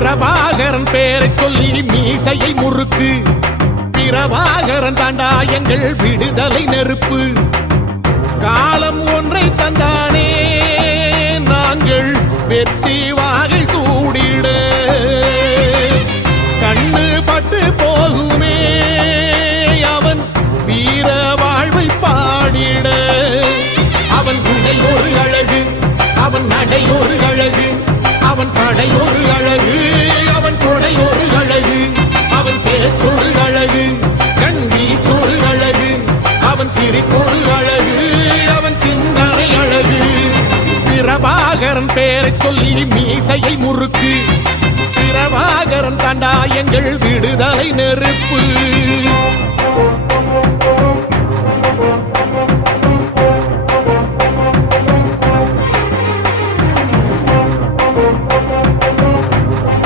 பிரபாகரன் பேரை சொல்லி மீசையை முறுக்கு. பிரபாகரன் தாண்டா எங்கள் விடுதலை நெருப்பு. காலம் ஒன்றை தந்தானே நாங்கள் வெற்றி வாகை சூடிட. கண்ணு பட்டு போகுமே அவன் வீர வாழ்வை பாடிட. அவன் குடை ஒரு அழகு, அவன் நடை ஒரு அழகு, அவன் படை ஒரு அழகு, அவன் கொடை ஒரு அழகு, அவன் பேச்சொரு அழகு, கண் வீச்சொரு அழகு, அவன் சிரிப்பொரு அழகு, அவன் சிந்தனை அழகு. பிரபாகரன் பேரை சொல்லி மீசையை முறுக்கு. பிரபாகரன் தாண்டா எங்கள் விடுதலை நெருப்பு.